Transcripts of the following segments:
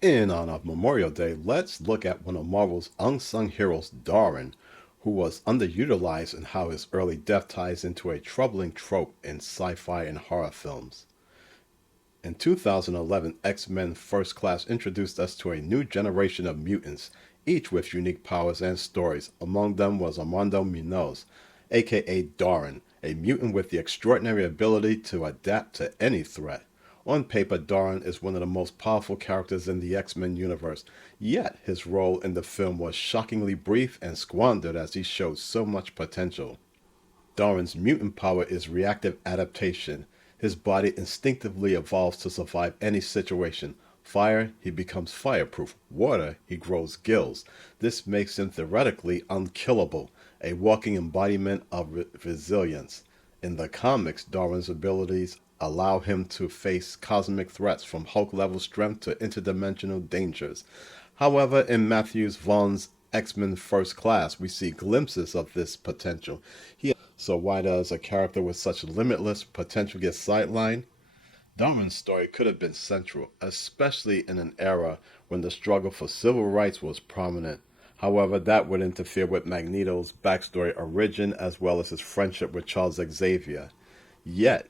In honor of Memorial Day, let's look at one of Marvel's unsung heroes, Darwin, who was underutilized and how his early death ties into a troubling trope in sci-fi and horror films. In 2011, X-Men First Class introduced us to a new generation of mutants, each with unique powers and stories. Among them was Armando Munoz, aka Darwin, a mutant with the extraordinary ability to adapt to any threat. On paper, Darwin is one of the most powerful characters in the X-Men universe, yet his role in the film was shockingly brief and squandered as he showed so much potential. Darwin's mutant power is reactive adaptation. His body instinctively evolves to survive any situation. Fire, he becomes fireproof. Water, he grows gills. This makes him theoretically unkillable, a walking embodiment of resilience. In the comics, Darwin's abilities allow him to face cosmic threats from Hulk level strength to interdimensional dangers. However, in Matthew Vaughn's X-Men First Class, we see glimpses of this potential. So why does a character with such limitless potential get sidelined? Darwin's story could have been central, especially in an era when the struggle for civil rights was prominent. However, that would interfere with Magneto's backstory origin as well as his friendship with Charles Xavier. Yet,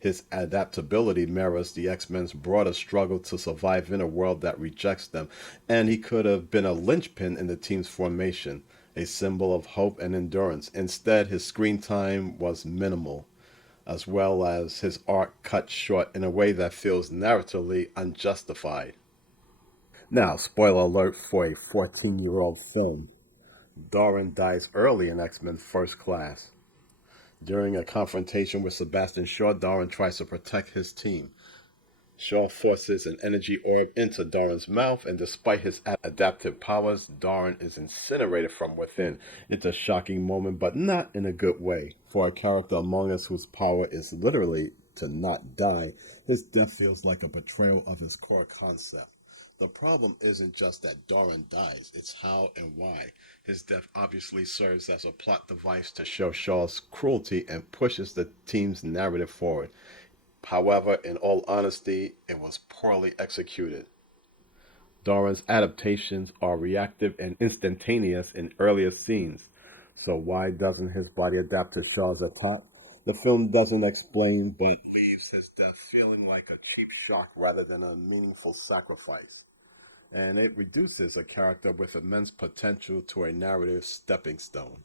his adaptability mirrors the X-Men's broader struggle to survive in a world that rejects them, and he could have been a linchpin in the team's formation, a symbol of hope and endurance. Instead, his screen time was minimal, as well as his arc cut short in a way that feels narratively unjustified. Now, spoiler alert for a 14-year-old film. Darwin dies early in X-Men First Class. During a confrontation with Sebastian Shaw, Darwin tries to protect his team. Shaw forces an energy orb into Darwin's mouth, and despite his adaptive powers, Darwin is incinerated from within. It's a shocking moment, but not in a good way. For a character among us whose power is literally to not die, his death feels like a betrayal of his core concept. The problem isn't just that Darwin dies, it's how and why. His death obviously serves as a plot device to show Shaw's cruelty and pushes the team's narrative forward. However, in all honesty, it was poorly executed. Darwin's adaptations are reactive and instantaneous in earlier scenes. So why doesn't his body adapt to Shaw's attack? The film doesn't explain, but leaves his death feeling like a cheap shock rather than a meaningful sacrifice. And it reduces a character with immense potential to a narrative stepping stone.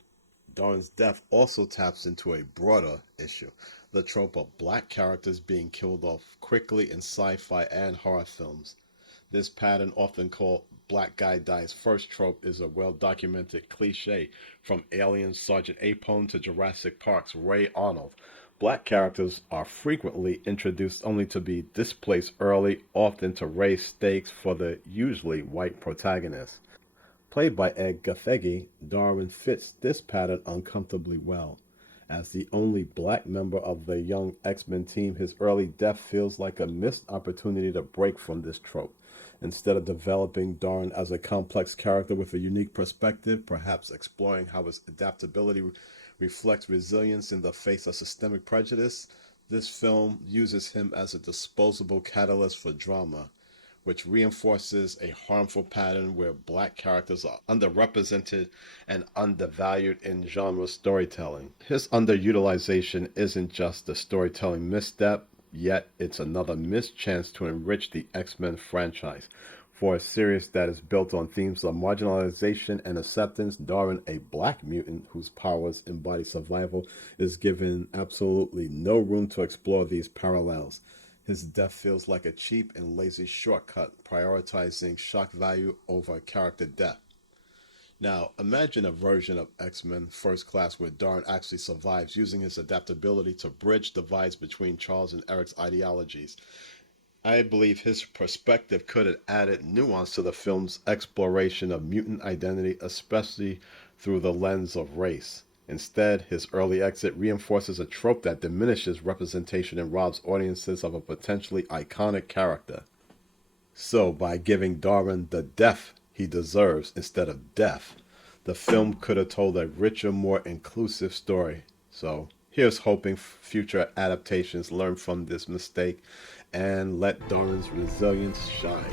Darwin's death also taps into a broader issue, the trope of black characters being killed off quickly in sci-fi and horror films. This pattern, often called black guy dies first trope, is a well-documented cliche from Alien's Sergeant Apone to Jurassic Park's Ray Arnold. Black characters are frequently introduced only to be displaced early, often to raise stakes for the usually white protagonist. Played by Ed Gathegi, Darwin fits this pattern uncomfortably well. As the only black member of the young X-Men team, his early death feels like a missed opportunity to break from this trope. Instead of developing Darwin as a complex character with a unique perspective, perhaps exploring how his adaptability reflects resilience in the face of systemic prejudice, this film uses him as a disposable catalyst for drama, which reinforces a harmful pattern where black characters are underrepresented and undervalued in genre storytelling. His underutilization isn't just a storytelling misstep, yet it's another missed chance to enrich the X-Men franchise. For a series that is built on themes of marginalization and acceptance, Darwin, a black mutant whose powers embody survival, is given absolutely no room to explore these parallels. His death feels like a cheap and lazy shortcut, prioritizing shock value over character depth. Now, imagine a version of X-Men First Class where Darn actually survives, using his adaptability to bridge divides between Charles and Eric's ideologies. I believe his perspective could have added nuance to the film's exploration of mutant identity, especially through the lens of race. Instead, his early exit reinforces a trope that diminishes representation and robs audiences of a potentially iconic character. So, by giving Darwin the death he deserves instead of death, the film could have told a richer, more inclusive story. So, here's hoping future adaptations learn from this mistake and let Darwin's resilience shine.